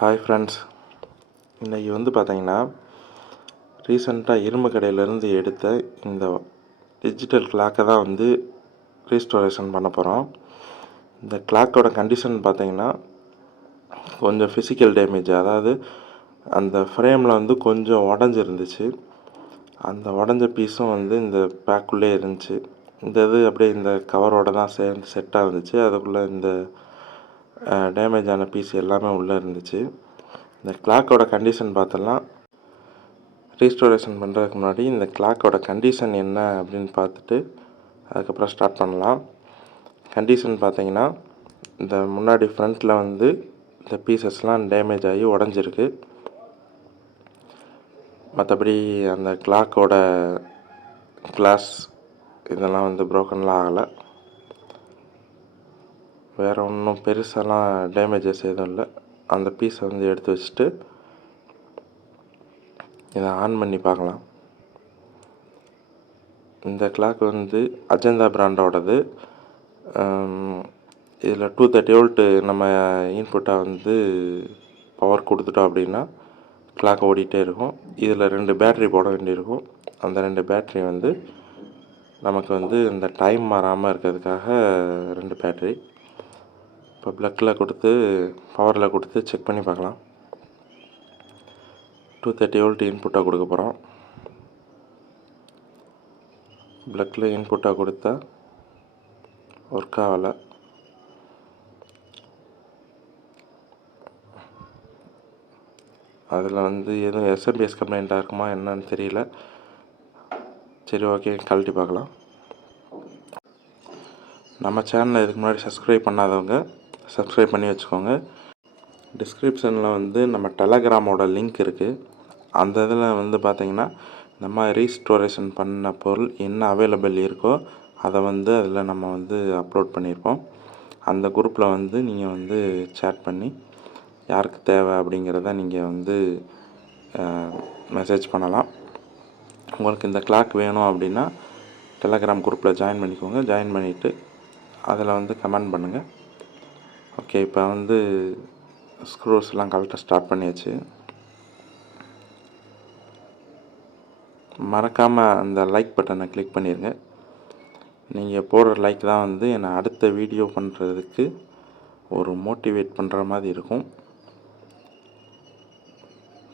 Hi friends, இன்றைக்கி பார்த்தீங்கன்னா ரீசெண்டாக இரும்பு கடையிலேருந்து எடுத்த இந்த டிஜிட்டல் கிளாக்கை தான் ரீஸ்டோரேஷன் பண்ண போகிறோம். இந்த கிளாக்கோட கண்டிஷன் பார்த்தீங்கன்னா கொஞ்சம் ஃபிசிக்கல் டேமேஜ், அதாவது அந்த ஃப்ரேமில் கொஞ்சம் உடஞ்சிருந்துச்சு. அந்த உடஞ்ச பீஸும் இந்த பேக்குள்ளே இருந்துச்சு. இந்த அப்படியே இந்த கவரோடு தான் சேர்ந்து செட்டாக இருந்துச்சு. அதுக்குள்ளே இந்த டேமேஜ் ஆன பீஸ் எல்லாமே உள்ளே இருந்துச்சு. இந்த கிளாக்கோட கண்டிஷன் பார்த்தோம்னா, ரீஸ்டோரேஷன் பண்ணுறதுக்கு முன்னாடி இந்த கிளாக்கோட கண்டிஷன் என்ன அப்படின்னு பார்த்துட்டு அதுக்கப்புறம் ஸ்டார்ட் பண்ணலாம். கண்டிஷன் பார்த்தீங்கன்னா, இந்த முன்னாடி ஃப்ரண்ட்டில் இந்த பீசஸ்லாம் டேமேஜ் ஆகி உடஞ்சிருக்கு. மற்றபடி அந்த கிளாக்கோட கிளாஸ் இதெல்லாம் ப்ரோக்கன்லாம் ஆகலை. வேறு ஒன்றும் பெருசாலாம் டேமேஜஸ் எதுவும் இல்லை. அந்த பீஸை எடுத்து வச்சுட்டு இதை ஆன் பண்ணி பார்க்கலாம். இந்த கிளாக் அஜந்தா பிராண்டோடது. இதில் 230 வோல்ட்டு நம்ம இன்புட்டாக பவர் கொடுத்துட்டோம் அப்படின்னா கிளாக் ஓடிட்டே இருக்கும். இதில் 2 பேட்ரி போட வேண்டியிருக்கும். அந்த 2 பேட்ரி நமக்கு இந்த டைம் மாறாமல் இருக்கிறதுக்காக 2 பேட்ரி. இப்போ ப்ளக்கில் கொடுத்து பவரில் கொடுத்து செக் பண்ணி பார்க்கலாம். 230 வோல்ட் இன்புட்டாக கொடுக்க போகிறோம். ப்ளக்கில் இன்புட்டாக கொடுத்தா ஒர்க் ஆகலை. அதில் எதுவும் எஸ்எம்பிஎஸ் கம்ப்ளைண்ட்டாக இருக்குமா என்னன்னு தெரியல. சரி, ஓகே, கழட்டி பார்க்கலாம். நம்ம சேனலை இதுக்கு முன்னாடி சப்ஸ்கிரைப் பண்ணாதவங்க சப்ஸ்கிரைப் பண்ணி வச்சுக்கோங்க. டிஸ்கிரிப்ஷனில் நம்ம டெலகிராமோட லிங்க் இருக்குது. அந்த இதில் பார்த்தீங்கன்னா நம்ம ரீஸ்டோரேஷன் பண்ண பொருள் என்ன அவைலபிள் இருக்கோ அதை அதில் நம்ம அப்லோட் பண்ணியிருப்போம். அந்த குரூப்பில் நீங்கள் சேட் பண்ணி யாருக்கு தேவை அப்படிங்கிறத நீங்கள் மெசேஜ் பண்ணலாம். உங்களுக்கு இந்த கிளாக் வேணும் அப்படின்னா டெலகிராம் குரூப்பில் ஜாயின் பண்ணிக்கோங்க. ஜாயின் பண்ணிவிட்டு அதில் கமெண்ட் பண்ணுங்கள். ஓகே, இப்போ ஸ்க்ரூஸ்லாம் கழட்ட ஸ்டார்ட் பண்ணியாச்சு. மறக்காமல் அந்த லைக் பட்டனை கிளிக் பண்ணிடுங்க. நீங்கள் போடுற லைக் தான் என்னை அடுத்த வீடியோ பண்ணுறதுக்கு ஒரு மோட்டிவேட் பண்ணுற மாதிரி இருக்கும்.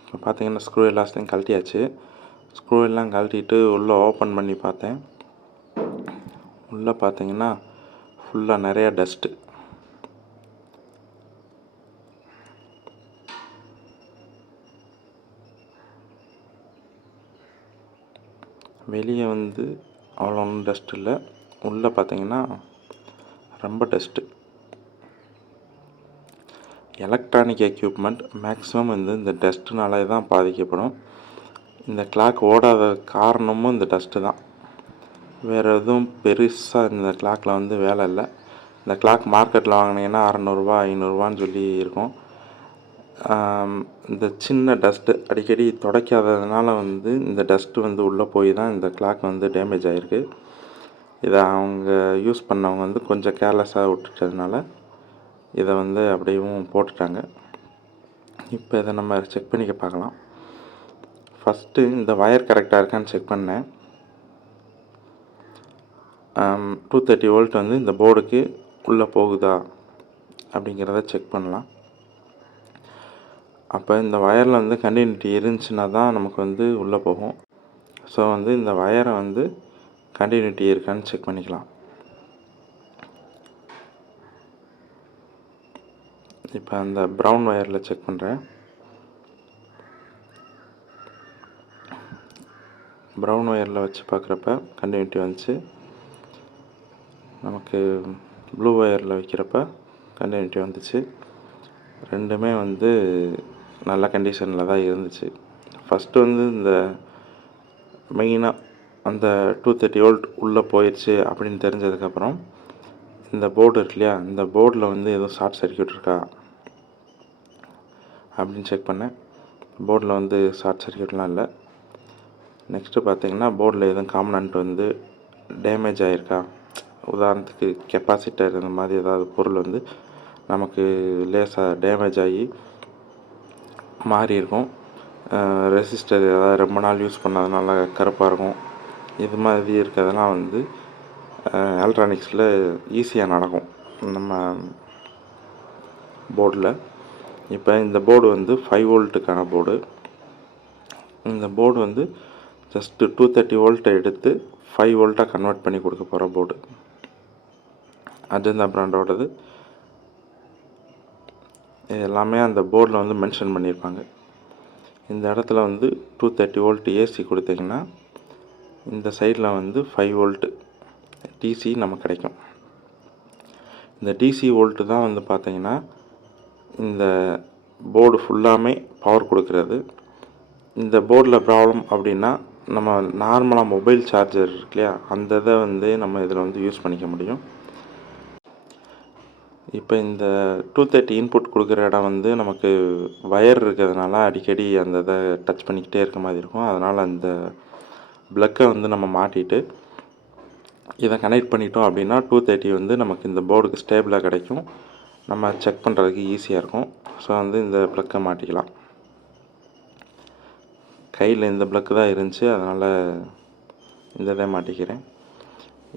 இப்போ பார்த்தீங்கன்னா ஸ்க்ரூ எல்லாத்தையும் கழட்டியாச்சு. ஸ்க்ரூ எல்லாம் கழட்டிட்டு உள்ளே ஓப்பன் பண்ணி பார்த்தேன். உள்ளே பார்த்தீங்கன்னா ஃபுல்லாக நிறையா டஸ்ட்டு. வெளியே அவ்வளோ ஒன்றும் டஸ்ட் இல்லை. உள்ளே பார்த்தீங்கன்னா ரொம்ப டஸ்ட்டு. எலக்ட்ரானிக் எக்யூப்மெண்ட் மேக்ஸிமம் இந்த டஸ்ட்டுனாலே தான் பாதிக்கப்படும். இந்த கிளாக் ஓடாத காரணமும் இந்த டஸ்ட்டு தான். வேறு எதுவும் பெருசாக இந்த கிளாக்கில் வேலை இல்லை. இந்த கிளாக் மார்க்கெட்டில் வாங்கினீங்கன்னா 600 500 சொல்லி இருக்கும். இந்த சின்ன டஸ்ட்டு அடிக்கடி துடைக்காததுனால இந்த டஸ்ட்டு உள்ளே போய் தான் இந்த கிளாக் டேமேஜ் ஆகிருக்கு. இதை அவங்க யூஸ் பண்ணவங்க கொஞ்சம் கேர்லெஸ்ஸாக விட்டுட்டதுனால இதை அப்படியும் போட்டுட்டாங்க. இப்போ இதை நம்ம செக் பண்ணிக்க பார்க்கலாம். ஃபஸ்ட்டு இந்த ஒயர் கரெக்டாக இருக்கான்னு செக் பண்ணேன். 230 வோல்ட் இந்த போர்டுக்கு உள்ளே போகுதா அப்படிங்கிறத செக் பண்ணலாம். அப்போ இந்த ஒயரில் கண்டினியூட்டி இருந்துச்சுன்னா தான் நமக்கு உள்ளே போகும். ஸோ இந்த ஒயரை கண்டினியூட்டி இருக்கான்னு செக் பண்ணிக்கலாம். இப்போ அந்த ப்ரௌன் ஒயரில் செக் பண்ணுறேன். ப்ரௌன் ஒயரில் வச்சு பார்க்குறப்ப கண்டினியூட்டி வந்துச்சு. நமக்கு ப்ளூ ஒயரில் வைக்கிறப்ப கண்டினியூட்டி வந்துச்சு. ரெண்டுமே நல்ல கண்டிஷனில் தான் இருந்துச்சு. ஃபஸ்ட்டு இந்த மெயினாக அந்த 230 வோல்ட் உள்ளே போயிடுச்சு அப்படின்னு தெரிஞ்சதுக்கப்புறம் இந்த போர்டு இருக்கு இல்லையா, இந்த போர்டில் எதுவும் ஷார்ட் சர்க்யூட் இருக்கா அப்படின்னு செக் பண்ணேன். போர்டில் ஷார்ட் சர்க்யூட்லாம் இல்லை. நெக்ஸ்ட்டு பார்த்தீங்கன்னா போர்டில் எதுவும் காம்பனண்ட் டேமேஜ் ஆகிருக்கா. உதாரணத்துக்கு கெப்பாசிட்டர் இந்த மாதிரி ஏதாவது பொருள் நமக்கு லேசாக டேமேஜ் ஆகி மாறி இருக்கும். ரெசிஸ்டர் ஏதாவது ரொம்ப நாள் யூஸ் பண்ணாதனால கருப்பாக இருக்கும். இது மாதிரி இருக்கிறதெல்லாம் வந்து எலக்ட்ரானிக்ஸில் ஈஸியாக நடக்கும் நம்ம போர்டில். இப்போ இந்த போர்டு வந்து 5 வோல்ட்டுக்கான போர்டு. இந்த போர்டு வந்து ஜஸ்ட்டு 230 வோல்ட்டை எடுத்து 5 வோல்ட்டாக கன்வெர்ட் பண்ணி கொடுக்க போகிற போர்டு. அஜந்தா பிராண்டோடது. இது எல்லாமே அந்த போர்டில் வந்து மென்ஷன் பண்ணியிருப்பாங்க. இந்த இடத்துல வந்து 230 வோல்ட் ஏசி கொடுத்தீங்கன்னா இந்த சைடில் வந்து 5 வோல்ட்டு டிசி நமக்கு கிடைக்கும். இந்த டிசி வோல்ட்டு தான் வந்து பார்த்திங்கன்னா இந்த போர்டு ஃபுல்லாமே பவர் கொடுக்குறது. இந்த போர்டில் ப்ராப்ளம் அப்படின்னா நம்ம நார்மலாக மொபைல் சார்ஜர் இருக்கு இல்லையா, அந்த இதை வந்து நம்ம இதில் வந்து யூஸ் பண்ணிக்க முடியும். இப்போ இந்த 230 இன்புட் கொடுக்குற இடம் வந்து நமக்கு வயர் இருக்கிறதுனால அடிக்கடி அந்த இதை டச் பண்ணிக்கிட்டே இருக்க மாதிரி இருக்கும். அதனால் அந்த ப்ளக்கை வந்து நம்ம மாட்டிட்டு இதை கனெக்ட் பண்ணிட்டோம் அப்படின்னா 230 வந்து நமக்கு இந்த போர்டுக்கு ஸ்டேபிளாக கிடைக்கும். நம்ம செக் பண்ணுறதுக்கு ஈஸியாக இருக்கும். ஸோ வந்து இந்த ப்ளக்கை மாட்டிக்கலாம். கையில் இந்த ப்ளக்கு தான் இருந்துச்சு, அதனால் இந்த இதை மாட்டிக்கிறேன்.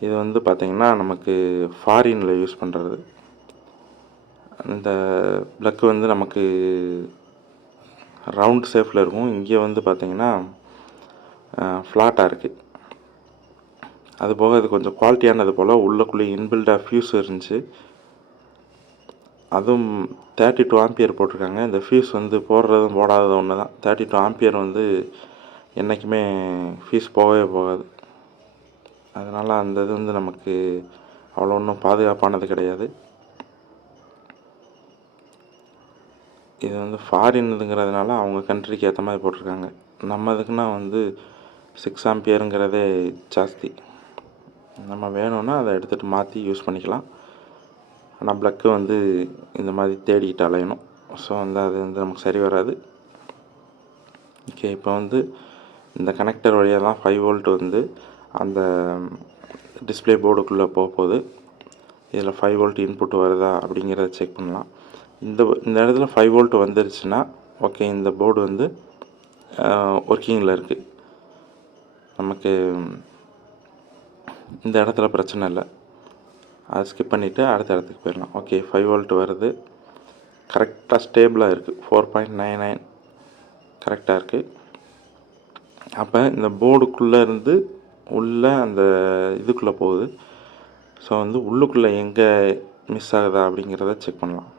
இது வந்து பார்த்திங்கன்னா நமக்கு ஃபாரினில் யூஸ் பண்ணுறது. இந்த ப்ளக்கு வந்து நமக்கு ரவுண்ட் ஷேப்பில் இருக்கும். இங்கே வந்து பார்த்திங்கன்னா ஃப்ளாட்டாக இருக்குது. அதுபோக இது கொஞ்சம் குவாலிட்டியானது போல். உள்ளக்குள்ளே இன்பில்டாக ஃபியூஸ் இருந்துச்சு. அதுவும் 32 ஆம்பியர் போட்டிருக்காங்க. இந்த ஃபியூஸ் வந்து போடுறதும் போடாததும் ஒன்று தான். 32 ஆம்பியர் வந்து என்றைக்குமே ஃபியூஸ் போகவே போகாது. அதனால் அந்த இது வந்து நமக்கு அவ்வளோ ஒன்றும் பாதுகாப்பானது கிடையாது. இது வந்து ஃபாரின்னுங்கிறதுனால அவங்க கண்ட்ரிக்கு ஏற்ற மாதிரி போட்டிருக்காங்க. நம்ம இதுக்குன்னா வந்து 6 ஆம்பியருங்கிறதே ஜாஸ்தி. நம்ம வேணும்னா அதை எடுத்துகிட்டு மாற்றி யூஸ் பண்ணிக்கலாம். ஆனால் ப்ளக்கு வந்து இந்த மாதிரி தேடிக்கிட்டு அலையணும். ஸோ வந்து அது வந்து நமக்கு சரி வராது. ஓகே, இப்போ வந்து இந்த கனெக்டர் வழியாக தான் 5 வோல்ட் வந்து அந்த டிஸ்பிளே போர்டுக்குள்ளே போகுது. இதில் 5 வோல்ட் இன்புட் வருதா அப்படிங்கிறத செக் பண்ணலாம். இந்த இடத்துல 5 வோல்ட் வந்துருச்சுன்னா ஓகே, இந்த போர்டு வந்து ஒர்க்கிங்கில் இருக்குது. நமக்கு இந்த இடத்துல பிரச்சனை இல்லை. அதை ஸ்கிப் பண்ணிவிட்டு அடுத்த இடத்துக்கு போயிடலாம். ஓகே, 5 வோல்ட் வருது. கரெக்டாக ஸ்டேபிளாக இருக்குது. 4.99 கரெக்டாக இருக்குது. அப்போ இந்த போர்டுக்குள்ளே இருந்து உள்ளே அந்த இதுக்குள்ளே போகுது. ஸோ வந்து உள்ளுக்குள்ளே எங்கே மிஸ் ஆகுதா அப்படிங்கிறத செக் பண்ணலாம்.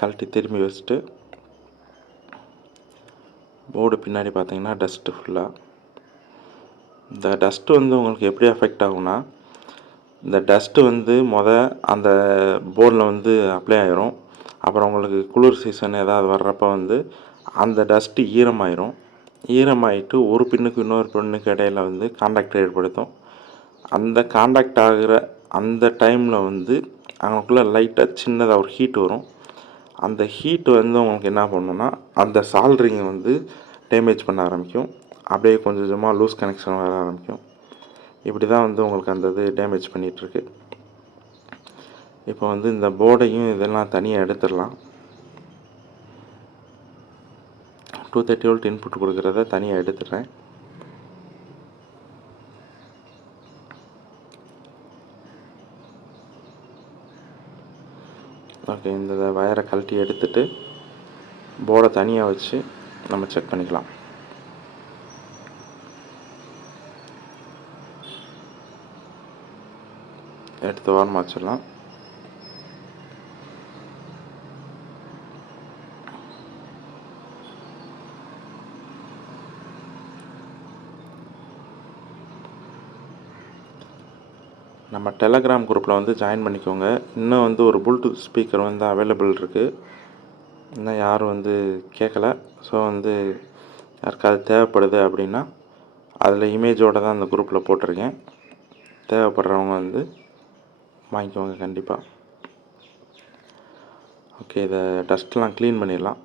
கழட்டி திரும்பி வச்சுட்டு போர்டு பின்னாடி பார்த்தீங்கன்னா டஸ்ட்டு ஃபுல்லாக. இந்த டஸ்ட்டு வந்து உங்களுக்கு எப்படி அஃபெக்ட் ஆகும்னா, இந்த டஸ்ட்டு வந்து அந்த போர்டில் வந்து அப்ளை ஆகிரும். அப்புறம் உங்களுக்கு குளிர் சீசன் ஏதாவது வர்றப்போ வந்து அந்த டஸ்ட்டு ஈரமாயிரும். ஈரமாயிட்டு ஒரு பின்னுக்கு இன்னொரு பின்னுக்கு இடையில் வந்து காண்டாக்ட் ஏற்படுத்தும். அந்த காண்டாக்ட் ஆகிற அந்த டைமில் வந்து அவங்களுக்குள்ளே லைட்டாக சின்னதாக ஒரு ஹீட் வரும். அந்த ஹீட் வந்து உங்களுக்கு என்ன பண்ணுன்னா அந்த சால்ட்ரிங்கை வந்து டேமேஜ் பண்ண ஆரம்பிக்கும். அப்படியே கொஞ்சம் கொஞ்சமாக லூஸ் கனெக்ஷன் வர ஆரம்பிக்கும். இப்படி தான் வந்து உங்களுக்கு அந்த இது டேமேஜ் பண்ணிகிட்ருக்கு. இப்போ வந்து இந்த போர்டையும் இதெல்லாம் தனியாக எடுத்துடலாம். 230 வோல்ட் இன்புட் கொடுக்குறத தனியாக எடுத்துடுறேன். ஓகே, இந்த வயரை கழட்டி எடுத்துட்டு போர்டை தனியாக வச்சு நம்ம செக் பண்ணிக்கலாம். எடுத்து ஓரமாக வச்சிடலாம். நம்ம டெலகிராம் குரூப்பில் வந்து ஜாயின் பண்ணிக்கோங்க. இன்னும் வந்து ஒரு ப்ளூடூத் ஸ்பீக்கர் வந்து அவைலபிள் இருக்குது. இன்னும் யாரும் வந்து கேட்கல. ஸோ வந்து யாருக்காவது தேவைப்படுது அப்படின்னா அதில் இமேஜோடு தான் அந்த குரூப்பில் போட்டிருக்கேன். தேவைப்படுறவங்க வந்து வாங்கிக்கோங்க கண்டிப்பாக. ஓகே, இதை டஸ்ட்லாம் க்ளீன் பண்ணிடலாம்.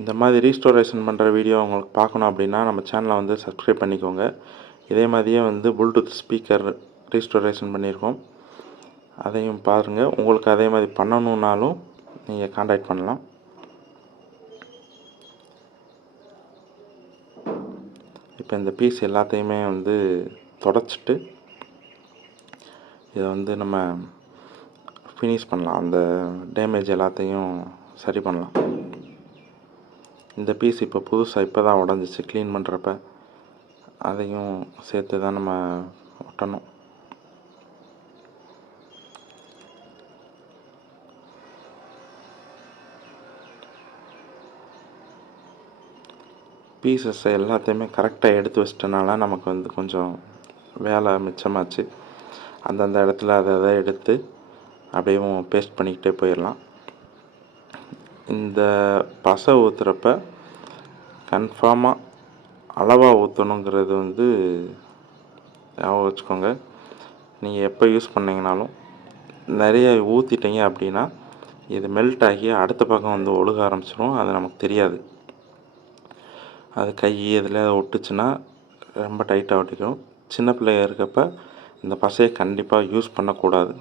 இந்த மாதிரி ரீஸ்டோரேஷன் பண்ணுற வீடியோ உங்களுக்கு பார்க்கணும் அப்படின்னா நம்ம சேனலை வந்து சப்ஸ்கிரைப் பண்ணிக்கோங்க. இதே மாதிரியே வந்து ப்ளூடூத் ஸ்பீக்கர் ரீஸ்டோரேஷன் பண்ணியிருக்கோம். அதையும் பாருங்கள். உங்களுக்கு அதே மாதிரி பண்ணணுன்னாலும் நீங்கள் காண்டாக்ட் பண்ணலாம். இப்போ இந்த பீஸ் எல்லாத்தையுமே வந்து தொடச்சிட்டு இதை வந்து நம்ம ஃபினிஷ் பண்ணலாம். அந்த டேமேஜ் எல்லாத்தையும் சரி பண்ணலாம். இந்த பீஸ் இப்போ புதுசாக இப்போ தான் உடஞ்சிச்சு. க்ளீன் பண்ணுறப்ப அதையும் சேர்த்து தான் நம்ம ஒட்டணும். பீசஸ் எல்லாத்தையுமே கரெக்டாக எடுத்து வச்சிட்டனால நமக்கு வந்து கொஞ்சம் வேலை மிச்சமாச்சு. அந்தந்த இடத்துல அதை எடுத்து அப்படியே பேஸ்ட் பண்ணிக்கிட்டே போயிடலாம். இந்த பசை ஊற்றுறப்ப கன்ஃபார்மாக அளவாக ஊற்றணுங்கிறது வந்து ஞாபகம் வச்சுக்கோங்க. நீங்கள் எப்போ யூஸ் பண்ணிங்கனாலும் நிறைய ஊற்றிட்டீங்க அப்படின்னா இது மெல்ட் ஆகி அடுத்த பக்கம் வந்து ஒழுக ஆரம்பிச்சிடும். அது நமக்கு தெரியாது. அது கை இதில் ஒட்டுச்சுன்னா ரொம்ப டைட்டாக ஒட்டிக்கும். சின்ன பிள்ளையாக இருக்கப்போ இந்த பசையை கண்டிப்பாக யூஸ் பண்ணக்கூடாது.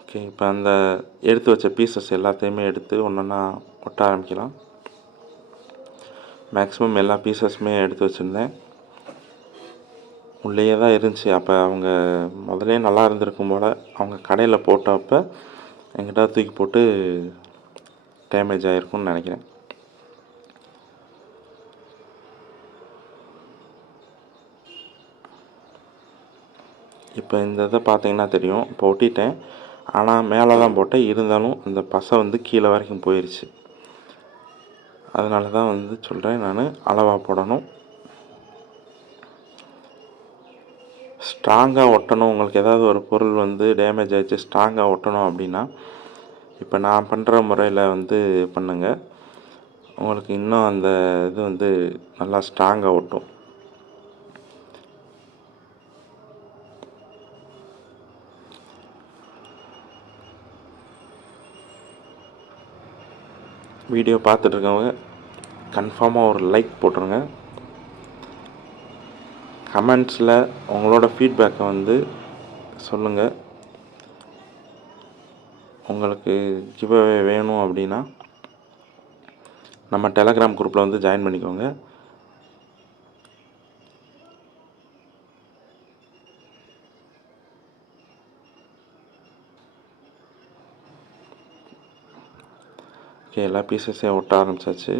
ஓகே, இப்போ அந்த எடுத்து வச்ச பீசஸ் எல்லாத்தையுமே எடுத்து ஒன்றா ஒட்ட ஆரம்பிக்கலாம். மேக்ஸிமம் எல்லா பீசஸுமே எடுத்து வச்சுருந்தேன். உள்ளேயே தான் இருந்துச்சு. அப்போ அவங்க முதலே நல்லா இருந்திருக்கும் போல். அவங்க கடையில் போட்டப்போ எங்கிட்ட தூக்கி போட்டு டேமேஜ் ஆகிருக்கும்னு நினைக்கிறேன். இப்போ இந்த இதை பார்த்தீங்கன்னா தெரியும். இப்போ ஒட்டிட்டேன், ஆனால் மேலே தான் போட்டேன். இருந்தாலும் அந்த பசை வந்து கீழே வரைக்கும் போயிடுச்சு. அதனால தான் வந்து சொல்கிறேன், நான் அளவாக போடணும். ஸ்ட்ராங்காக ஒட்டணும். உங்களுக்கு ஏதாவது ஒரு பொருள் வந்து டேமேஜ் ஆகிடுச்சு, ஸ்ட்ராங்காக ஒட்டணும் அப்படின்னா இப்போ நான் பண்ணுற முறையில் வந்து பண்ணுங்கள். உங்களுக்கு இன்னும் அந்த இது வந்து நல்லா ஸ்ட்ராங்காக ஒட்டும். வீடியோ பார்த்துட்ருக்கவங்க கன்ஃபார்மாக ஒரு லைக் போட்டுருங்க. கமெண்ட்ஸில் உங்களோட ஃபீட்பேக்கை வந்து சொல்லுங்கள். உங்களுக்கு கிவ்அவே வேணும் அப்படின்னா நம்ம டெலகிராம் குரூப்பில் வந்து ஜாயின் பண்ணிக்கோங்க. ஓகே, எல்லா பீசஸையும் ஒட்ட ஆரம்பிச்சாச்சு.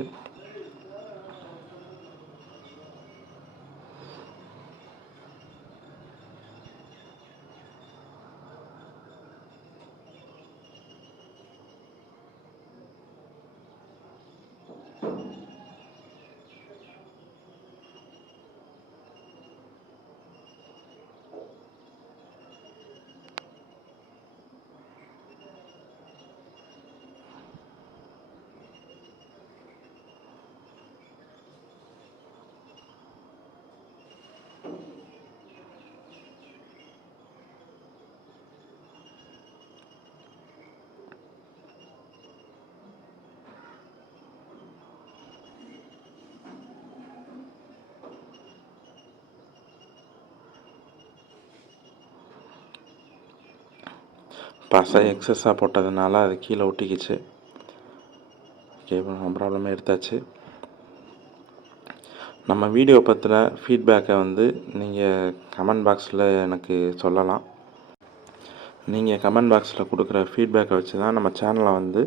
பசை எக்ஸஸாக போட்டதுனால அது கீழே ஒட்டிக்கிச்சு. ஓகே, ப்ராப்ளமே எடுத்தாச்சு. நம்ம வீடியோ பற்றின ஃபீட்பேக்கை வந்து நீங்கள் கமெண்ட் பாக்ஸில் எனக்கு சொல்லலாம். நீங்கள் கமெண்ட் பாக்ஸில் கொடுக்குற ஃபீட்பேக்கை வச்சு தான் நம்ம சேனலை வந்து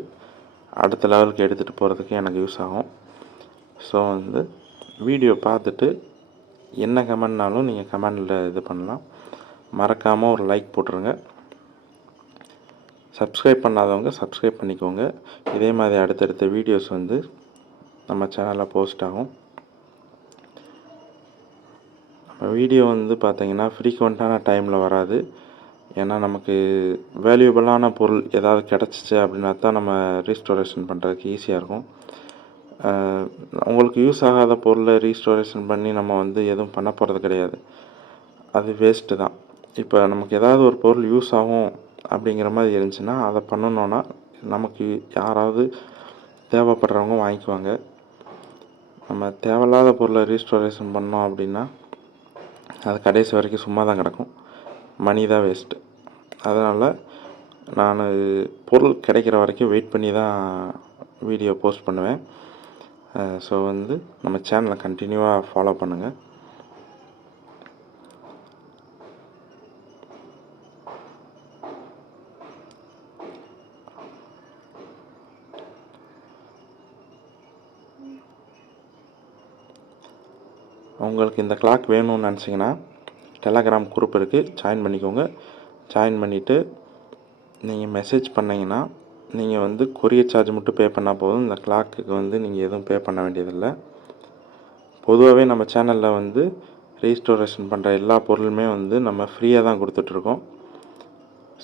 அடுத்த லெவலுக்கு எடுத்துகிட்டு போகிறதுக்கு எனக்கு யூஸ் ஆகும். ஸோ வந்து வீடியோ பார்த்துட்டு என்ன கமெண்ட்னாலும் நீங்கள் கமெண்டில் இது பண்ணலாம். மறக்காமல் ஒரு லைக் போட்டுருங்க. சப்ஸ்கிரைப் பண்ணாதவங்க சப்ஸ்கிரைப் பண்ணிக்கோங்க. இதே மாதிரி அடுத்தடுத்த வீடியோஸ் வந்து நம்ம சேனலில் போஸ்ட் ஆகும். நம்ம வீடியோ வந்து பார்த்திங்கன்னா ஃப்ரீக்வெண்ட்டான டைமில் வராது. ஏன்னா நமக்கு வேல்யூபிளான பொருள் ஏதாவது கிடச்சிச்சு அப்படின்னா தான் நம்ம ரீஸ்டோரேஷன் பண்ணுறதுக்கு ஈஸியாக இருக்கும். உங்களுக்கு யூஸ் ஆகாத பொருளை ரீஸ்டோரேஷன் பண்ணி நம்ம வந்து எதுவும் பண்ண போகிறது கிடையாது. அது வேஸ்ட்டு தான். இப்போ நமக்கு ஏதாவது ஒரு பொருள் யூஸ் ஆகும் அப்படிங்கிற மாதிரி இருந்துச்சுன்னா அதை பண்ணணுன்னா நமக்கு யாராவது தேவைப்படுறவங்க வாங்கிக்குவாங்க. நம்ம தேவையில்லாத பொருளை ரீஸ்டோரேஷன் பண்ணோம் அப்படின்னா அது கடைசி வரைக்கும் சும்மா தான் கிடக்கும், மணி தான் வேஸ்ட்டு. அதனால் நான் பொருள் கிடைக்கிற வரைக்கும் வெயிட் பண்ணி தான் வீடியோ போஸ்ட் பண்ணுவேன். ஸோ வந்து நம்ம சேனலை கண்டினியூவாக ஃபாலோ பண்ணுங்கள். உங்களுக்கு இந்த கிளாக் வேணும்னு நினச்சிங்கன்னா டெலகிராம் குரூப் இருக்குது, ஜாயின் பண்ணிக்கோங்க. ஜாயின் பண்ணிவிட்டு நீங்கள் மெசேஜ் பண்ணிங்கன்னா நீங்கள் வந்து கொரியர் சார்ஜ் மட்டும் பே பண்ணால் போதும். இந்த கிளாக்குக்கு வந்து நீங்கள் எதுவும் பே பண்ண வேண்டியதில்லை. பொதுவாகவே நம்ம சேனலில் வந்து ரீஸ்டோரேஷன் பண்ணுற எல்லா பொருளுமே வந்து நம்ம ஃப்ரீயாக தான் கொடுத்துட்ருக்கோம்.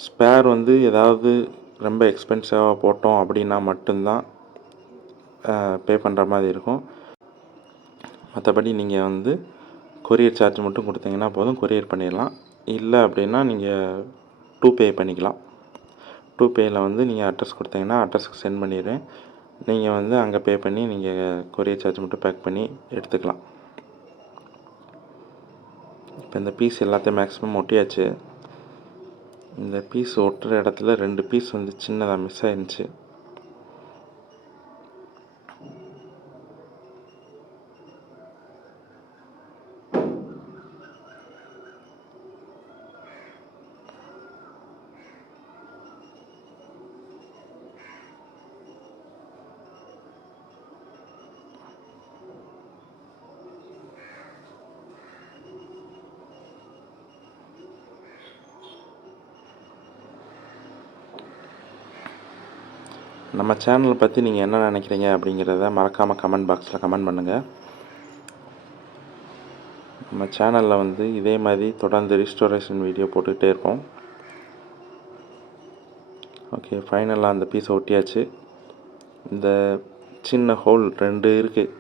ஸ்பேர் வந்து ஏதாவது ரொம்ப எக்ஸ்பென்சிவாக போட்டோம் அப்படின்னா மட்டும்தான் பே பண்ணுற மாதிரி இருக்கும். மற்றபடி நீங்கள் வந்து கொரியர் சார்ஜ் மட்டும் கொடுத்தீங்கன்னா போதும், கொரியர் பண்ணிடலாம். இல்லை அப்படின்னா நீங்கள் பே பண்ணிக்கலாம். பேயில் வந்து நீங்கள் அட்ரஸ் கொடுத்தீங்கன்னா அட்ரஸ்க்கு சென்ட் பண்ணிடுவேன். நீங்கள் வந்து அங்கே பே பண்ணி நீங்கள் கொரியர் சார்ஜ் மட்டும் பேக் பண்ணி எடுத்துக்கலாம். இப்போ இந்த பீஸ் எல்லாத்தையும் மேக்ஸிமம் ஒட்டியாச்சு. இந்த பீஸ் ஒட்டுற இடத்துல 2 பீஸ் வந்து சின்னதாக மிஸ் ஆயிருந்துச்சு. நம்ம சேனலை பற்றி நீங்கள் என்ன நினைக்கிறீங்க அப்படிங்கிறத மறக்காமல் கமெண்ட் பாக்ஸில் கமெண்ட் பண்ணுங்கள். நம்ம சேனலில் வந்து இதே மாதிரி தொடர்ந்து ரீஸ்டோரேஷன் வீடியோ போட்டுக்கிட்டே இருப்போம். ஓகே, ஃபைனலாக அந்த பீஸை ஒட்டியாச்சு. இந்த சின்ன ஹோல் 2 இருக்குது.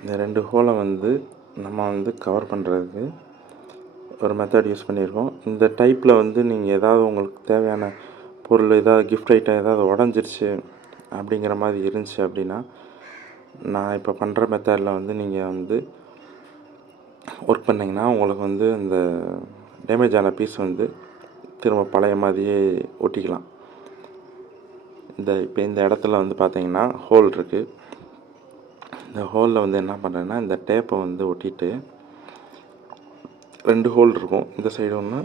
இந்த 2 ஹோலை வந்து நம்ம வந்து கவர் பண்ணுறதுக்கு ஒரு மெத்தட் யூஸ் பண்ணியிருக்கோம். இந்த டைப்பில் வந்து நீங்கள் ஏதாவது உங்களுக்கு தேவையான பொருள், ஏதாவது கிஃப்ட் ஐட்டம் ஏதாவது உடஞ்சிருச்சு அப்படிங்கிற மாதிரி இருந்துச்சு அப்படின்னா, நான் இப்போ பண்ணுற மெத்தடில் வந்து நீங்கள் வந்து ஒர்க் பண்ணிங்கன்னா உங்களுக்கு வந்து இந்த டேமேஜ் ஆன பீஸ் வந்து திரும்ப பழைய மாதிரியே ஒட்டிக்கலாம். இப்போ இந்த இடத்துல வந்து பார்த்தீங்கன்னா ஹோல் இருக்குது. இந்த ஹோலில் வந்து என்ன பண்ணுறேன்னா, இந்த டேப்பை வந்து ஒட்டிட்டு 2 ஹோல் இருக்கும். இந்த சைடு ஒன்று,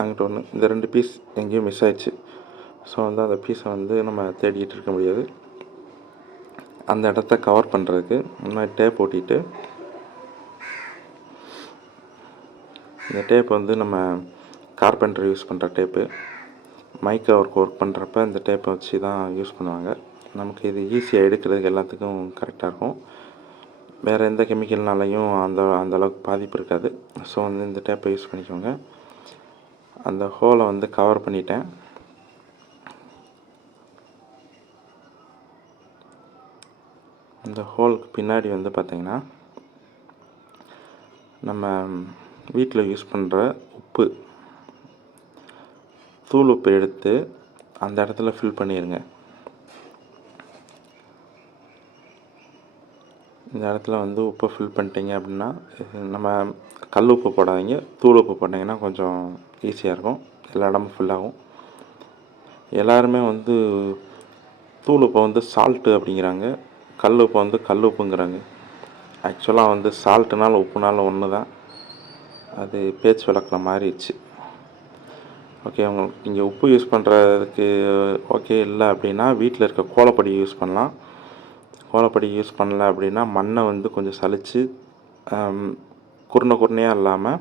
அங்கிட்ட ஒன்று. இந்த 2 பீஸ் எங்கேயும் மிஸ் ஆயிடுச்சு. ஸோ வந்து அந்த பீஸை வந்து நம்ம தேடிகிட்டு இருக்க முடியாது. அந்த இடத்த கவர் பண்ணுறதுக்கு முன்னாடி டேப் ஒட்டிட்டு, இந்த டேப் வந்து நம்ம கார்பெண்டர் யூஸ் பண்ணுற டேப்பு. மைக் ஒர்க் பண்ணுறப்ப இந்த டேப்பை வச்சு தான் யூஸ் பண்ணுவாங்க. நமக்கு இது ஈஸியாக எடுக்கிறதுக்கு எல்லாத்துக்கும் கரெக்டாக இருக்கும். வேறு எந்த கெமிக்கல்னாலையும் அந்தளவுக்கு பாதிப்பு இருக்காது. ஸோ வந்து இந்த டேப்பை யூஸ் பண்ணிக்கோங்க. அந்த ஹோலை வந்து கவர் பண்ணிட்டேன். இந்த ஹோலுக்கு பின்னாடி வந்து பார்த்திங்கன்னா நம்ம வீட்டில் யூஸ் பண்ணுற உப்பு, தூள் உப்பு எடுத்து அந்த இடத்துல ஃபில் பண்ணிடுங்க. இந்த இடத்துல வந்து உப்பை ஃபில் பண்ணிட்டீங்க அப்படின்னா, நம்ம கல் உப்பு போடாதீங்க, தூள் உப்பு போட்டிங்கன்னா கொஞ்சம் ஈஸியாக இருக்கும், எல்லா இடமும் ஃபுல்லாகும். எல்லாருமே வந்து தூள் உப்பை வந்து சால்ட்டு அப்படிங்கிறாங்க, கல் உப்பை வந்து கல் உப்புங்கிறாங்க. ஆக்சுவலாக வந்து சால்ட்டுனாலும் உப்புனாலும் ஒன்று தான். அது பேச்சு வழக்கில் மாறிடுச்சு. ஓகே, உங்களுக்கு நீங்கள் உப்பு யூஸ் பண்ணுறதுக்கு ஓகே இல்லை அப்படின்னா வீட்டில் இருக்க கோலப்பொடி யூஸ் பண்ணலாம். கோலப்பொடி யூஸ் பண்ணல அப்படின்னா மண்ணை வந்து கொஞ்சம் சலித்து குருணையாக இல்லாமல்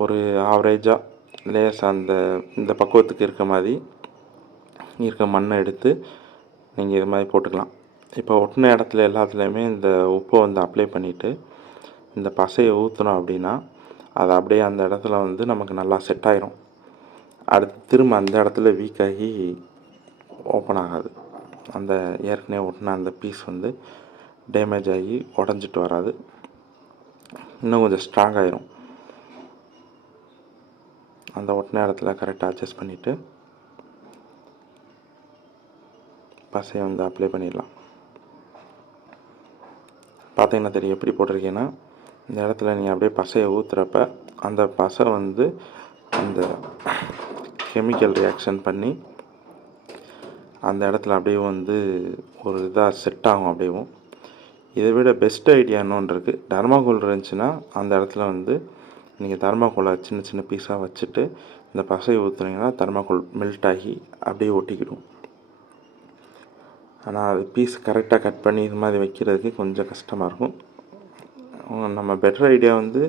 ஒரு ஆவரேஜாக லேசாக இந்த பக்குவத்துக்கு இருக்க மாதிரி இருக்க மண்ணை எடுத்து நீங்கள் இது மாதிரி போட்டுக்கலாம். இப்போ ஒட்டின இடத்துல எல்லாத்துலேயுமே இந்த உப்பை வந்து அப்ளை பண்ணிவிட்டு இந்த பசையை ஊற்றினோம் அப்படின்னா அது அப்படியே அந்த இடத்துல வந்து நமக்கு நல்லா செட் ஆகிரும். அடுத்து திரும்ப அந்த இடத்துல வீக் ஆகி ஓப்பன் ஆகாது. அந்த ஏற்கனவே ஒட்டின அந்த பீஸ் வந்து டேமேஜ் ஆகி உடஞ்சிட்டு வராது, இன்னும் கொஞ்சம் ஸ்ட்ராங் ஆகிரும். அந்த ஒட்டின இடத்துல கரெக்டாக அட்ஜஸ்ட் பண்ணிவிட்டு பசையை வந்து அப்ளை பண்ணிடலாம். பார்த்தீங்கன்னா தெரியும் எப்படி போட்டிருக்கேன்னா, இந்த இடத்துல நீங்கள் அப்படியே பசையை ஊற்றுறப்ப அந்த பசை வந்து அந்த கெமிக்கல் ரியாக்ஷன் பண்ணி அந்த இடத்துல அப்படியே வந்து ஒரு இதாக செட் ஆகும் அப்படியும். இதை விட பெஸ்ட் ஐடியா இன்னொன்று இருக்குது. தர்மாக்கோல் இருந்துச்சுன்னா அந்த இடத்துல வந்து நீங்கள் தர்மாக்கோலை சின்ன சின்ன பீஸாக வச்சுட்டு இந்த பசையை ஊற்றுனீங்கன்னா தர்மாக்கோல் மெல்ட் ஆகி அப்படியே ஒட்டிக்கிடும். ஆனால் அது பீஸ் கரெக்டாக கட் பண்ணி இது மாதிரி வைக்கிறதுக்கு கொஞ்சம் கஷ்டமாக இருக்கும். நம்ம பெட்டர் ஐடியா வந்து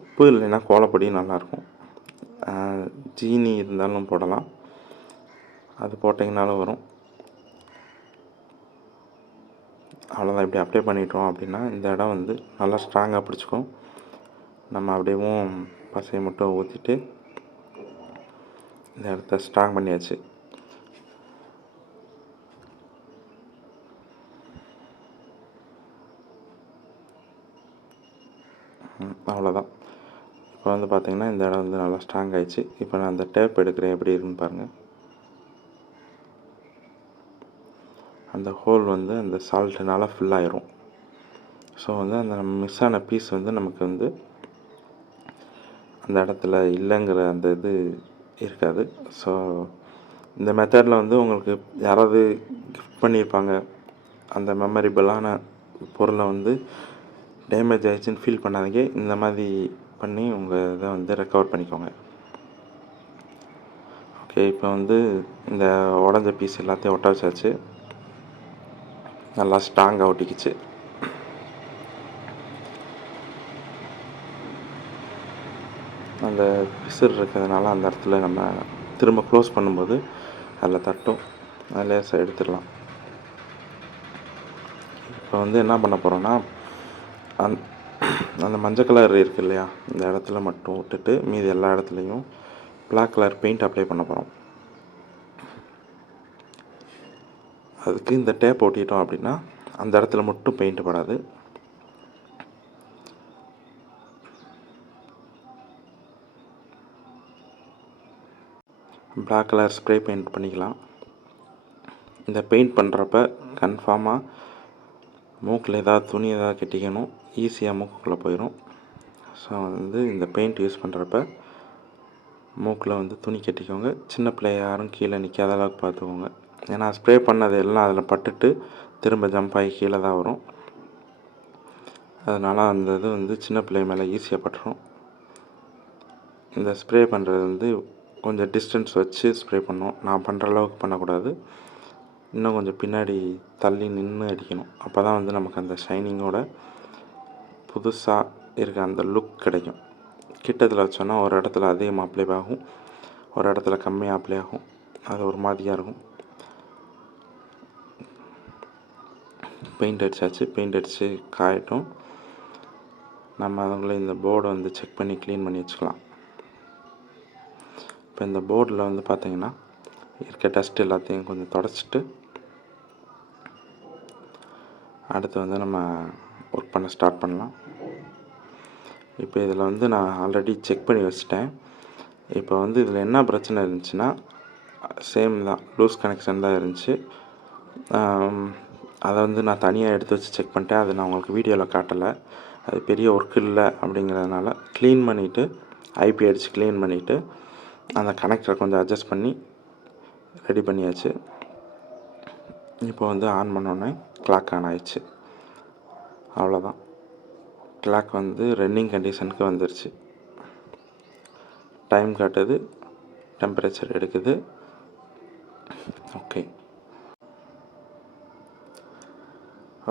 உப்பு இல்லைன்னா கோலப்பொடி நல்லாயிருக்கும். ஜீனி இருந்தாலும் போடலாம், அது போட்டிங்கனாலும் வரும். அவ்வளோதான். இப்படி அப்ளை பண்ணிட்டோம் அப்படின்னா இந்த இடம் வந்து நல்லா ஸ்ட்ராங்காக பிடிச்சிக்கும். நம்ம அப்படியேவும் பசையை மட்டும் ஊற்றிட்டு இந்த இடத்த ஸ்ட்ராங் பண்ணியாச்சு. அவ்வளோதான். இப்போ வந்து பார்த்திங்கன்னா இந்த இடம் வந்து நல்லா ஸ்ட்ராங் ஆகிடுச்சு. இப்போ நான் அந்த டேப் எடுக்கிறேன், எப்படி இருக்குன்னு பாருங்கள். அந்த ஹோல் வந்து அந்த சால்ட்டுனால ஃபில் ஆயிரும். ஸோ வந்து அந்த மிஸ் ஆன பீஸ் வந்து நமக்கு வந்து அந்த இடத்துல இல்லைங்கிற அந்த இது இருக்காது. ஸோ இந்த மெத்தடில் வந்து உங்களுக்கு யாராவது கிஃப்ட் பண்ணியிருப்பாங்க, அந்த மெமரிபிளான பொருளை வந்து டேமேஜ் ஆகிடுச்சின்னு ஃபீல் பண்ணாதீங்க. இந்த மாதிரி பண்ணி உங்கள் இதை வந்து ரெக்கவர் பண்ணிக்கோங்க. ஓகே, இப்போ வந்து இந்த உடஞ்ச பீஸ் எல்லாத்தையும் ஒட்ட வச்சாச்சு. நல்லா ஸ்ட்ராங்காக ஒட்டிக்கிச்சு. அந்த பிசுறு இருக்கிறதுனால அந்த இடத்துல நம்ம திரும்ப க்ளோஸ் பண்ணும்போது அதில் தட்டும், அதில் லேசாக எடுத்துடலாம். இப்போ வந்து என்ன பண்ண போகிறோன்னா, அந்த மஞ்சள் கலர் இருக்குது இல்லையா, இந்த இடத்துல மட்டும் விட்டுட்டு மீதி எல்லா இடத்துலையும் பிளாக் கலர் பெயிண்ட் அப்ளை பண்ண போகிறோம். அதுக்கு இந்த டேப் ஒட்டிட்டோம் அப்படின்னா அந்த இடத்துல மட்டும் பெயிண்ட் படாது. பிளாக் கலர் ஸ்ப்ரே பெயிண்ட் பண்ணிக்கலாம். இந்த பெயிண்ட் பண்ணுறப்ப கன்ஃபார்மாக மூக்கில் ஏதாவது துணி ஏதாவது கட்டிக்கணும், ஈஸியாக மூக்குக்குள்ளே போயிடும். ஸோ வந்து இந்த பெயிண்ட் யூஸ் பண்ணுறப்ப மூக்கில் வந்து துணி கட்டிக்கோங்க. சின்ன பிள்ளை யாரும் கீழே நிற்காத அளவுக்கு பார்த்துக்கோங்க. ஏன்னா ஸ்ப்ரே பண்ணது எல்லாம் அதில் பட்டுட்டு திரும்ப ஜம்ப் ஆகி கீழே தான் வரும். அதனால் அந்த இது வந்து சின்ன பிள்ளை மேலே ஈஸியாக பட்டுரும். இந்த ஸ்ப்ரே பண்ணுறது வந்து கொஞ்சம் டிஸ்டன்ஸ் வச்சு ஸ்ப்ரே பண்ணணும். நான் பண்ணுற அளவுக்கு பண்ணக்கூடாது, இன்னும் கொஞ்சம் பின்னாடி தள்ளி நின்று அடிக்கணும். அப்போ தான் வந்து நமக்கு அந்த ஷைனிங்கோட புதுசாக இருக்க அந்த லுக் கிடைக்கும். கிட்டத்தில் வச்சோன்னா ஒரு இடத்துல அதிகமாக அப்ளை ஆகும், ஒரு இடத்துல கம்மியாக அப்ளை ஆகும். அது ஒரு மாதிரியாக இருக்கும். பெயிண்ட் அடித்தாச்சு. பெயிண்ட் அடித்து காயட்டும். நம்ம அதுக்குள்ளே இந்த போர்டை வந்து செக் பண்ணி க்ளீன் பண்ணி வச்சுக்கலாம். இப்போ இந்த போர்டில் வந்து பார்த்திங்கன்னா இருக்க டஸ்ட் எல்லாத்தையும் கொஞ்சம் தொடச்சிட்டு அடுத்து வந்து நம்ம ஒர்க் பண்ண ஸ்டார்ட் பண்ணலாம். இப்போ இதில் வந்து நான் ஆல்ரெடி செக் பண்ணி வச்சுட்டேன். இப்போ வந்து இதில் என்ன பிரச்சனை இருந்துச்சுன்னா, சேம் தான், லூஸ் கனெக்ஷன் தான் இருந்துச்சு. அதை வந்து நான் தனியாக எடுத்து வச்சு செக் பண்ணிட்டேன். அது நான் உங்களுக்கு வீடியோவில் காட்டலை, அது பெரிய ஒர்க் இல்லை அப்படிங்கிறதுனால க்ளீன் பண்ணிவிட்டு ஐபி அடித்து க்ளீன் பண்ணிவிட்டு அந்த கனெக்டரை கொஞ்சம் அட்ஜஸ்ட் பண்ணி ரெடி பண்ணியாச்சு. இப்போ வந்து ஆன் பண்ணோன்னே கிளாக் ஆன் ஆயிடுச்சு. அவ்வளோதான், கிளாக் வந்து ரன்னிங் கண்டிஷனுக்கு வந்துருச்சு. டைம் காட்டுது, டெம்பரேச்சர் எடுக்குது.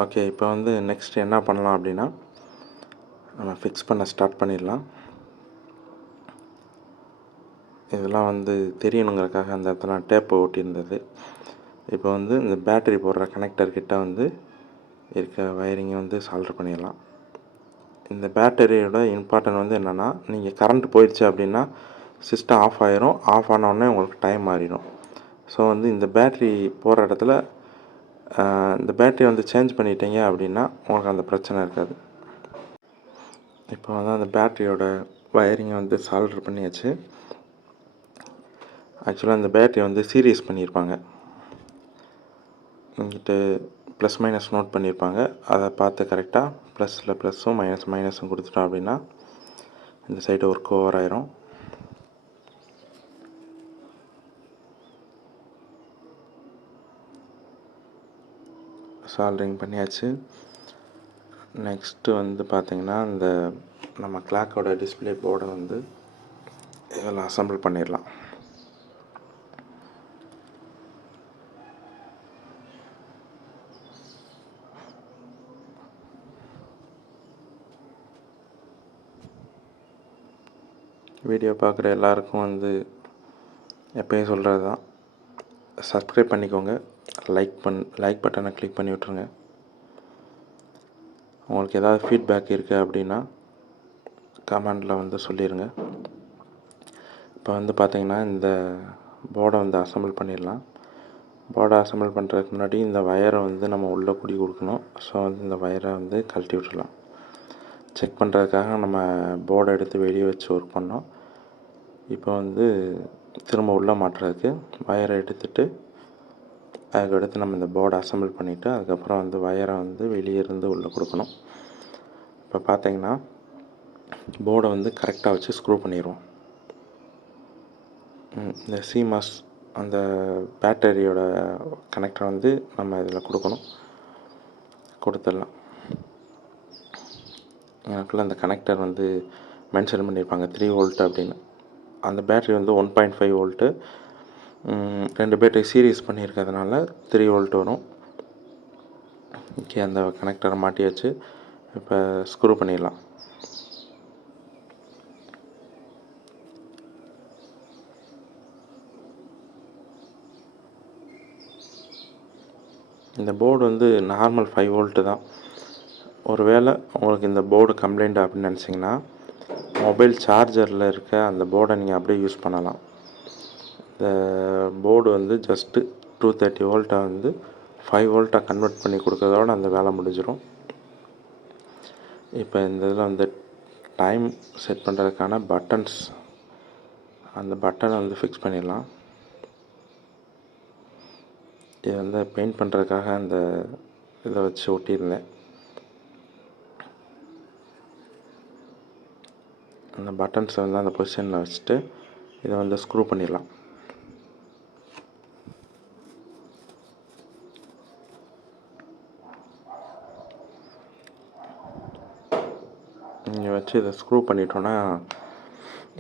ஓகே, இப்போ வந்து நெக்ஸ்ட் என்ன பண்ணலாம் அப்படின்னா, நம்ம ஃபிக்ஸ் பண்ண ஸ்டார்ட் பண்ணிடலாம். இதெல்லாம் வந்து தெரியணுங்கிறதுக்காக அந்த இடத்துல டேப்பை ஒட்டியிருந்தது. இப்போ வந்து இந்த பேட்டரி போடுற கனெக்டர்கிட்ட வந்து இருக்க வயரிங்கை வந்து சால்டர் பண்ணிடலாம். இந்த பேட்டரியோட இம்பார்ட்டன்ட் வந்து என்னென்னா, நீங்கள் கரண்ட் போயிடுச்சு அப்படின்னா சிஸ்டம் ஆஃப் ஆயிரும். ஆஃப் ஆனோடனே உங்களுக்கு டைம் மாறிடும். ஸோ வந்து இந்த பேட்ரி போகிற இடத்துல இந்த பேட்டரி வந்து சேஞ்ச் பண்ணிட்டீங்க அப்படின்னா உங்களுக்கு அந்த பிரச்சனை இருக்காது. இப்போ வந்து அந்த பேட்டரியோட வயரிங்கை வந்து சால்டர் பண்ணியாச்சு. ஆக்சுவலாக இந்த பேட்டரி வந்து சீரியஸ் பண்ணியிருப்பாங்க. இங்கிட்ட ப்ளஸ் மைனஸ் நோட் பண்ணியிருப்பாங்க. அதை பார்த்து கரெக்டாக ப்ளஸில் ப்ளஸ்ஸும் மைனஸும் கொடுத்துட்டோம் அப்படின்னா இந்த சைடு ஒர்க் ஓவர் ஆயிரும். சால்ட்ரிங் பண்ணியாச்சு. நெக்ஸ்ட்டு வந்து பார்த்திங்கன்னா இந்த நம்ம கிளாக்கோட டிஸ்பிளே போர்டை வந்து இதெல்லாம் அசம்பிள் பண்ணிடலாம். வீடியோ பார்க்குற எல்லாருக்கும் வந்து எப்பயும் சொல்கிறது தான், சப்ஸ்கிரைப் பண்ணிக்கோங்க, லைக் பட்டனை கிளிக் பண்ணி விட்ருங்க. உங்களுக்கு ஏதாவது ஃபீட்பேக் இருக்குது அப்படின்னா கமெண்டில் வந்து சொல்லிடுங்க. இப்போ வந்து பார்த்திங்கன்னா இந்த போர்டை வந்து அசம்பிள் பண்ணிடலாம். போர்டை அசம்பிள் பண்ணுறதுக்கு முன்னாடி இந்த வயரை வந்து நம்ம உள்ளே குடி கொடுக்கணும். ஸோ வந்து இந்த வயரை வந்து கழட்டி விட்டுடலாம். செக் பண்ணுறதுக்காக நம்ம போர்டை எடுத்து வெளியே வச்சு ஒர்க் பண்ணோம். இப்போ வந்து திரும்ப உள்ளே மாட்டுறதுக்கு வயரை எடுத்துகிட்டு அதுக்கடுத்து நம்ம இந்த போர்டை அசம்பிள் பண்ணிவிட்டு அதுக்கப்புறம் வந்து வயரை வந்து வெளியே இருந்து உள்ளே கொடுக்கணும். இப்போ பார்த்தீங்கன்னா போர்டை வந்து கரெக்டாக வச்சு ஸ்க்ரூ பண்ணிடுவோம். இந்த சிமாஸ் அந்த பேட்டரியோட கனெக்டரை வந்து நம்ம இதில் கொடுத்துடலாம். எனக்குள்ள அந்த கனெக்டர் வந்து மென்ஷன் பண்ணியிருப்பாங்க 3 வோல்ட் அப்படின்னு. அந்த பேட்ரி வந்து 1.5 வோல்ட்டு. 2 பேட்டரி சீரீஸ் பண்ணியிருக்கிறதுனால 3 வோல்ட் வரும். ஓகே, அந்த கனெக்டரை மாட்டியாச்சு. இப்போ ஸ்க்ரூ பண்ணிடலாம். இந்த போர்டு வந்து நார்மல் 5 வோல்ட்டு தான். ஒருவேளை உங்களுக்கு இந்த போர்டு கம்ப்ளைண்ட் அப்படின்னு நினச்சிங்கன்னா மொபைல் சார்ஜரில் இருக்க அந்த போர்டை நீங்கள் அப்படியே யூஸ் பண்ணலாம். இந்த போர்டு வந்து ஜஸ்ட்டு 230 வோல்ட்டை வந்து 5 வோல்ட்டாக கன்வெர்ட் பண்ணி கொடுக்கறதோட அந்த வேலை முடிஞ்சிடும். இப்போ இந்த இதில் வந்து டைம் செட் பண்ணுறதுக்கான பட்டன்ஸ், அந்த பட்டனை வந்து ஃபிக்ஸ் பண்ணிடலாம். இது வந்து பெயிண்ட் பண்ணுறதுக்காக அந்த இதை வச்சு ஒட்டியிருந்தேன். அந்த பட்டன்ஸை வந்து அந்த பொசிஷனில் வச்சுட்டு இதை வந்து ஸ்க்ரூ பண்ணிடலாம். இங்கே வச்சு இதை ஸ்க்ரூ பண்ணிட்டோன்னா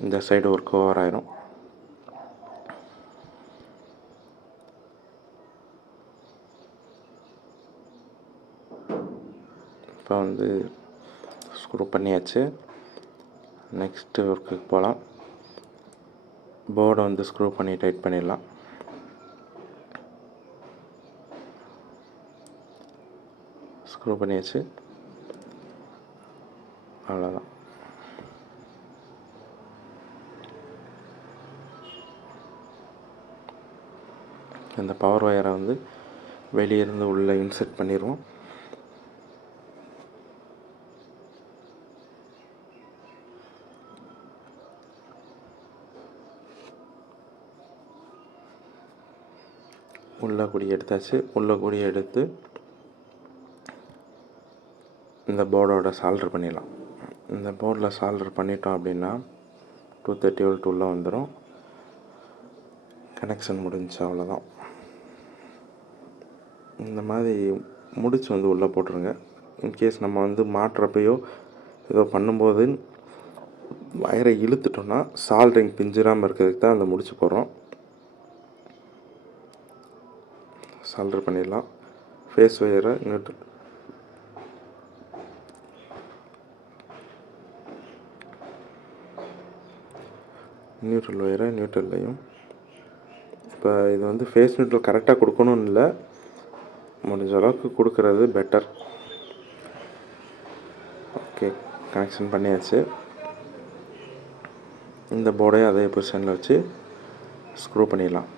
இந்த சைடு ஒர்க் ஓவர் ஆயிரும். இப்போ வந்து ஸ்க்ரூ பண்ணியாச்சு. நெக்ஸ்ட்டு ஒர்க்குக்கு போகலாம். போர்டை வந்து ஸ்க்ரூ பண்ணி டைட் பண்ணிடலாம். ஸ்க்ரூ பண்ணியாச்சு, அவ்வளோதான். இந்த பவர் ஒயரை வந்து வெளியே இருந்து உள்ளே இன்செர்ட் பண்ணிடுவோம். உள்ளே கூடி எடுத்தாச்சு. உள்ளே கூடி எடுத்து இந்த போர்டோட சால்டர் பண்ணிடலாம். இந்த போர்டில் சால்டர் பண்ணிட்டோம் அப்படின்னா 230 வோல்ட் உள்ளே வந்துடும். கனெக்ஷன் முடிஞ்சிச்சு, அவ்வளோதான். இந்த மாதிரி முடிச்சு வந்து உள்ளே போட்டுருங்க. இன்கேஸ் நம்ம வந்து மாட்டுறப்பையோ ஏதோ பண்ணும்போது வயரை இழுத்துட்டோன்னா சால்டரிங் பிஞ்சிராமல் இருக்கிறதுக்கு தான் அந்த முடிச்சு போடுறோம். சால்டர் பண்ணிடலாம். ஃபேஸ் ஒயரை நியூட்ரல் ஒயரை நியூட்ரல்லையும். இப்போ இது வந்து ஃபேஸ் நியூட்ரல் கரெக்டாக கொடுக்கணும்னு இல்லை, முடிஞ்ச அளவுக்கு கொடுக்கறது பெட்டர். ஓகே, கனெக்ஷன் பண்ணியாச்சு. இந்த போர்டையும் அதே பொசிஷனில் வச்சு ஸ்க்ரூ பண்ணிடலாம்.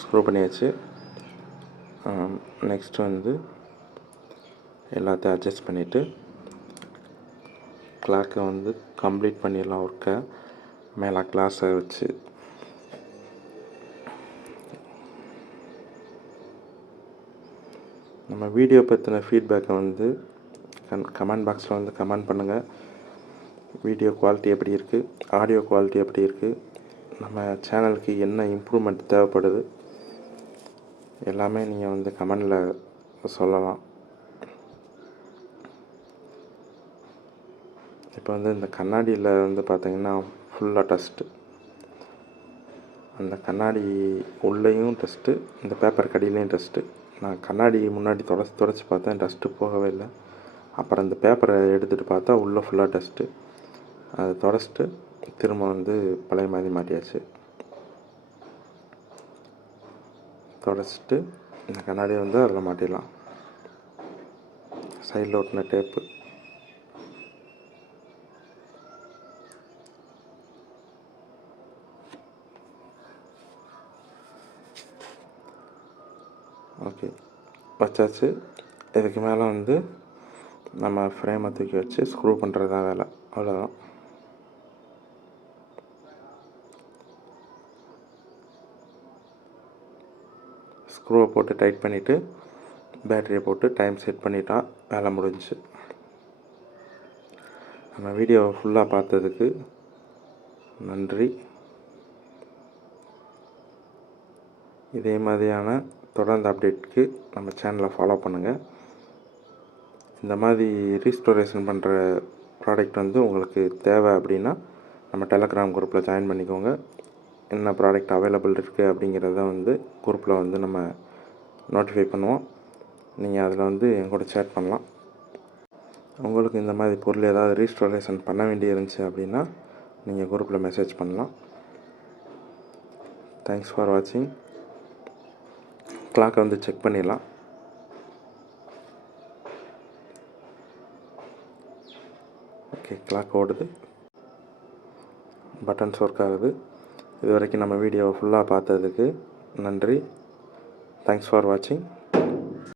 ஸ்க்ரூ பண்ணியாச்சு. நெக்ஸ்ட் வந்து எல்லாத்தையும் அட்ஜஸ்ட் பண்ணிவிட்டு கிளாக்கை வந்து கம்ப்ளீட் பண்ணிடலாம் ஒர்க்கை மேலே கிளாஸை வச்சு. நம்ம வீடியோ பற்றின ஃபீட்பேக்கை வந்து கமெண்ட் பாக்ஸில் வந்து கமெண்ட் பண்ணுங்கள். வீடியோ குவாலிட்டி எப்படி இருக்குது, ஆடியோ குவாலிட்டி எப்படி இருக்குது, நம்ம சேனலுக்கு என்ன இம்ப்ரூவ்மெண்ட் தேவைப்படுது எல்லாமே நீங்கள் வந்து கமெண்டில் சொல்லலாம். இப்போ வந்து இந்த கண்ணாடியில் வந்து பார்த்திங்கன்னா ஃபுல்லாக டஸ்ட்டு, அந்த கண்ணாடி உள்ளேயும் டஸ்ட்டு, இந்த பேப்பர் கடியிலையும் டஸ்ட்டு. நான் கண்ணாடி முன்னாடி தொடச்சி பார்த்தேன், டஸ்ட்டு போகவே இல்லை. அப்புறம் இந்த பேப்பரை எடுத்துகிட்டு பார்த்தா உள்ளே ஃபுல்லாக டஸ்ட்டு. அதை தொடச்சிட்டு திரும்ப வந்து பழைய மாதிரி மாட்டியாச்சு. தொடச்சிட்டு இந்த கண்ணாடியை வந்து அதில் மாட்டிடலாம். சைடில் ஒட்டின டேப்பு. ஓகே, வச்சாச்சு. இதுக்கு மேலே வந்து நம்ம ஃப்ரேமை தூக்கி வச்சு ஸ்க்ரூ பண்ணுறது தான் வேலை, அவ்வளோதான். ஸ்க்ரூவை போட்டு டைட் பண்ணிவிட்டு பேட்டரியை போட்டு டைம் செட் பண்ணிட்டா வேலை முடிஞ்சிச்சு. நம்ம வீடியோவை ஃபுல்லாக பார்த்ததுக்கு நன்றி. இதே மாதிரியான தொடர்ந்து அப்டேட்டுக்கு நம்ம சேனலை ஃபாலோ பண்ணுங்கள். இந்த மாதிரி ரீஸ்டோரேஷன் பண்ணுற ப்ராடக்ட் வந்து உங்களுக்கு தேவை அப்படின்னா நம்ம டெலகிராம் குரூப்பில் ஜாயின் பண்ணிக்கோங்க. என்ன ப்ராடக்ட் அவைலபிள் இருக்குது அப்படிங்கிறத வந்து குரூப்பில் வந்து நம்ம நோட்டிஃபை பண்ணுவோம். நீங்கள் அதில் வந்து என் கூட சேட் பண்ணலாம். உங்களுக்கு இந்த மாதிரி பொருள் ஏதாவது ரீஸ்டோரேஷன் பண்ண வேண்டிய இருந்துச்சு அப்படின்னா நீங்கள் குரூப்பில் மெசேஜ் பண்ணலாம். தேங்க்ஸ் ஃபார் வாட்சிங். கிளாக்கை வந்து செக் பண்ணிடலாம். ஓகே, கிளாக் ஓடுது, பட்டன்ஸ் ஒர்க் ஆகுது. இது வரைக்கும் நம்ம வீடியோவை ஃபுல்லாக பார்த்ததுக்கு நன்றி. தேங்க்ஸ் ஃபார் வாட்சிங்.